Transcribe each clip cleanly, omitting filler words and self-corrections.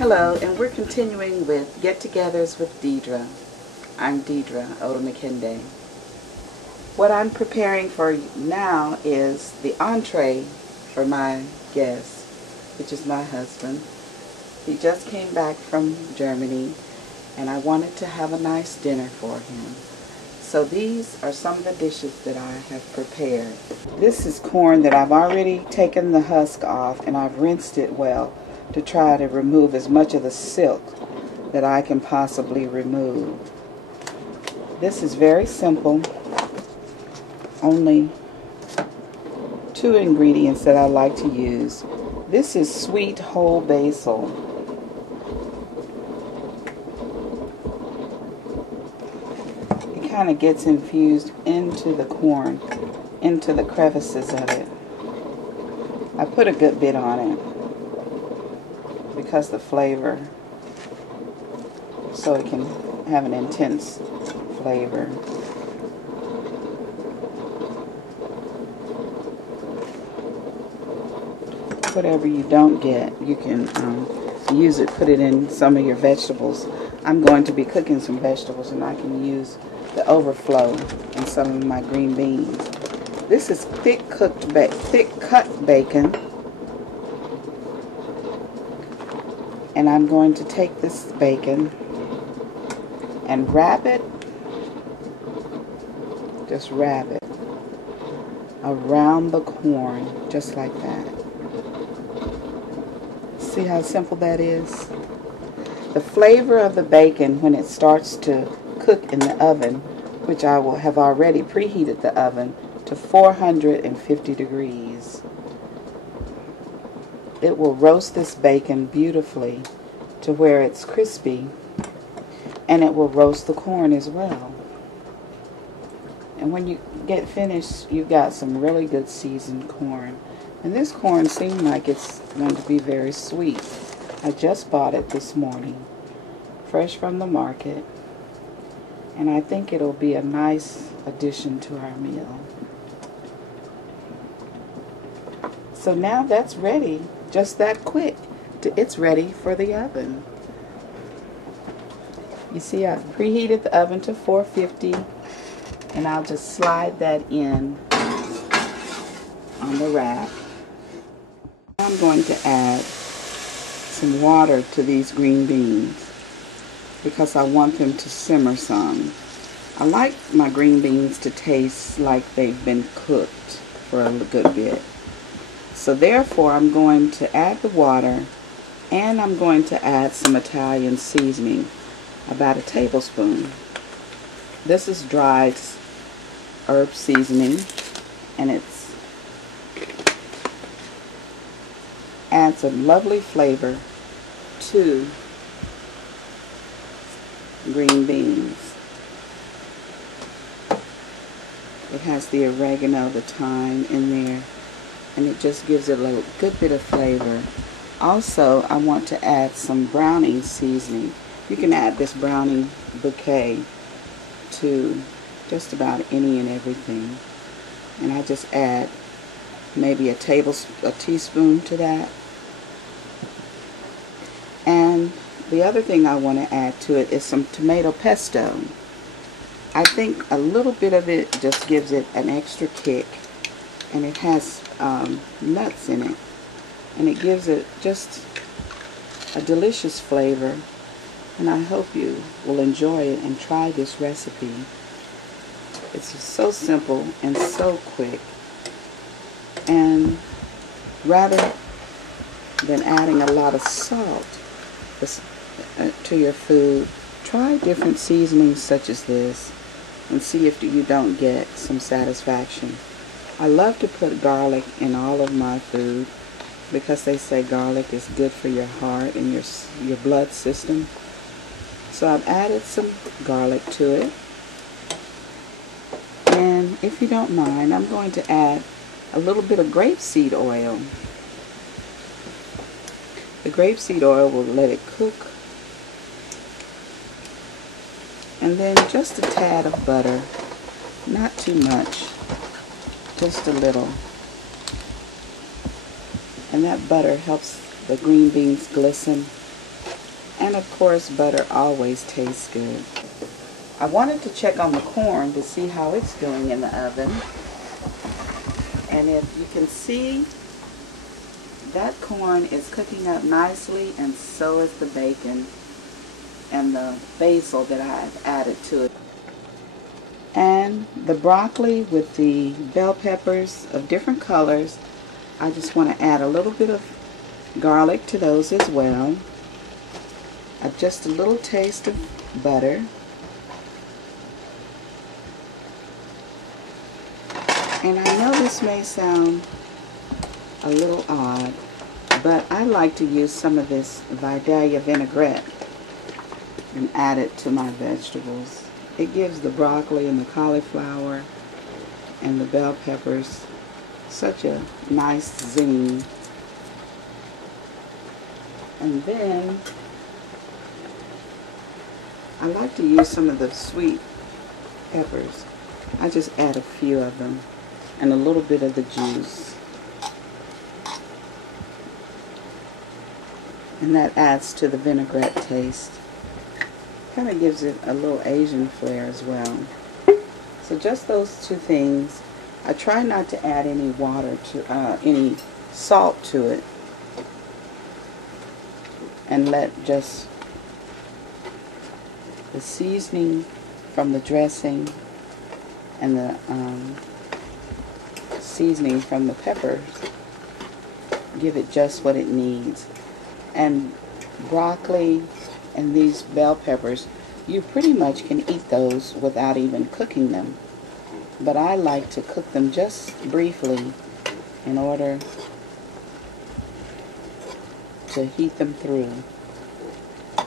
Hello, and we're continuing with Get-Togethers with Deidre. I'm Deidre, Odumakinde. What I'm preparing for now is the entree for my guest, which is my husband. He just came back from Germany, and I wanted to have a nice dinner for him. So these are some of the dishes that I have prepared. This is corn that I've already taken the husk off, and I've rinsed it well to try to remove as much of the silk that I can possibly remove. This is very simple. Only 2 ingredients that I like to use. This is sweet whole basil. It kind of gets infused into the corn, into the crevices of it. I put a good bit on it because the flavor, so it can have an intense flavor. Whatever you don't get, you can use it, put it in some of your vegetables. I'm going to be cooking some vegetables, and I can use the overflow in some of my green beans. This is thick cut bacon. And I'm going to take this bacon and wrap it, just wrap it around the corn, just like that. See how simple that is? The flavor of the bacon, when it starts to cook in the oven, which I will have already preheated the oven to 450 degrees. It will roast this bacon beautifully to where it's crispy, and it will roast the corn as well. And when you get finished, you've got some really good seasoned corn. And this corn seems like it's going to be very sweet. I just bought it this morning, fresh from the market, and I think it'll be a nice addition to our meal. So now that's ready. Just that quick. It's ready for the oven. You see, I've preheated the oven to 450, and I'll just slide that in on the rack. I'm going to add some water to these green beans because I want them to simmer some. I like my green beans to taste like they've been cooked for a good bit. So therefore, I'm going to add the water, and I'm going to add some Italian seasoning, about a tablespoon. This is dried herb seasoning, and it adds a lovely flavor to green beans. It has the oregano, the thyme in there, and it just gives it a good bit of flavor. Also, I want to add some browning seasoning. You can add this browning bouquet to just about any and everything. And I just add maybe a teaspoon to that. And the other thing I want to add to it is some tomato pesto. I think a little bit of it just gives it an extra kick, and it has nuts in it, and it gives it just a delicious flavor, and I hope you will enjoy it and try this recipe. It's so simple and so quick, and rather than adding a lot of salt to your food, try different seasonings such as this and see if you don't get some satisfaction. I love to put garlic in all of my food because they say garlic is good for your heart and your blood system. So I've added some garlic to it. And if you don't mind, I'm going to add a little bit of grapeseed oil. The grapeseed oil will let it cook. And then just a tad of butter, not too much, just a little. And that butter helps the green beans glisten And of course, butter always tastes good. I wanted to check on the corn to see how it's doing in the oven. And if you can see, that corn is cooking up nicely, and so is the bacon and the basil that I've added to it. And the broccoli with the bell peppers of different colors, I just want to add a little bit of garlic to those as well. Just a little taste of butter. And I know this may sound a little odd, but I like to use some of this Vidalia vinaigrette and add it to my vegetables. It gives the broccoli and the cauliflower and the bell peppers such a nice zing. And then I like to use some of the sweet peppers. I just add a few of them and a little bit of the juice. And that adds to the vinaigrette taste. Kind of gives it a little Asian flair as well. So just those two things. I try not to add any water to, any salt to it. And let just the seasoning from the dressing and the seasoning from the peppers give it just what it needs. And broccoli and these bell peppers, you pretty much can eat those without even cooking them. But I like to cook them just briefly in order to heat them through.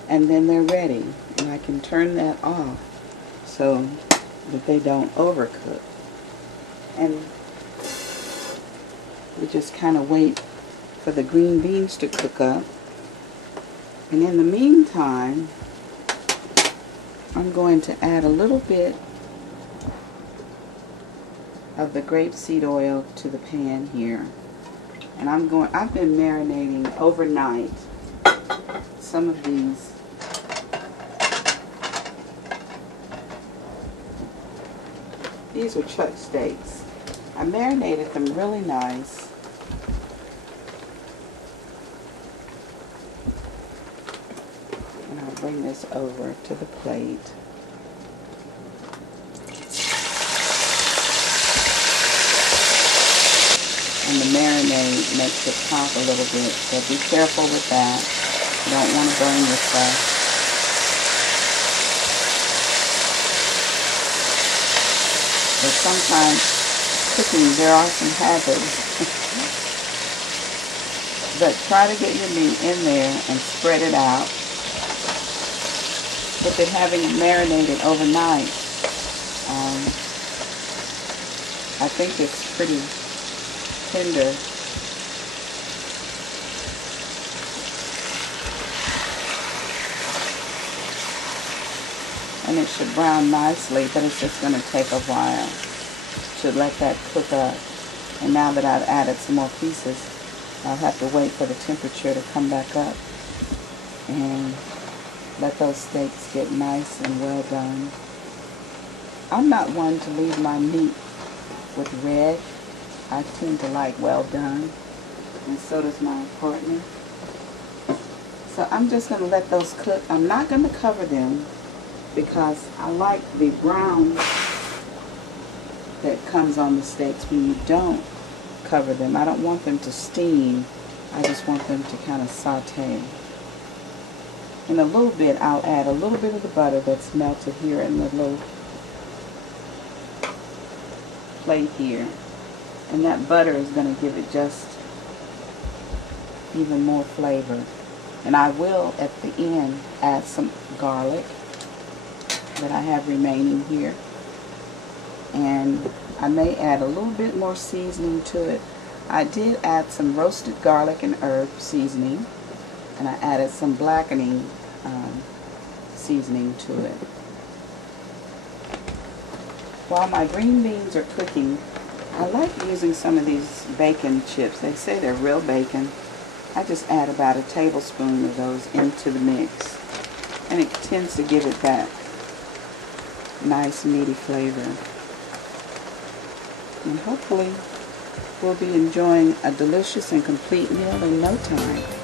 And then they're ready. And I can turn that off so that they don't overcook. And we just kind of wait for the green beans to cook up. And in the meantime, I'm going to add a little bit of the grapeseed oil to the pan here. And I've been marinating overnight some of these are chuck steaks. I marinated them really nice. And I'll bring this over to the plate. And the marinade makes it pop a little bit, so be careful with that. You don't want to burn yourself. But sometimes cooking, there are some hazards. But try to get your meat in there and spread it out. With it having it marinated overnight, I think it's pretty tender. And it should brown nicely, but it's just going to take a while to let that cook up. And now that I've added some more pieces, I'll have to wait for the temperature to come back up and let those steaks get nice and well done. I'm not one to leave my meat with red. I tend to like well done, and so does my partner. So I'm just going to let those cook. I'm not going to cover them because I like the brown that comes on the steaks when you don't cover them. I don't want them to steam. I just want them to kind of saute. In a little bit, I'll add a little bit of the butter that's melted here in the little plate here. And that butter is going to give it just even more flavor. And I will, at the end, add some garlic that I have remaining here. And I may add a little bit more seasoning to it. I did add some roasted garlic and herb seasoning. And I added some blackening seasoning to it. While my green beans are cooking, I like using some of these bacon chips. They say they're real bacon. I just add about a tablespoon of those into the mix. And it tends to give it that nice meaty flavor. And hopefully we'll be enjoying a delicious and complete meal in no time.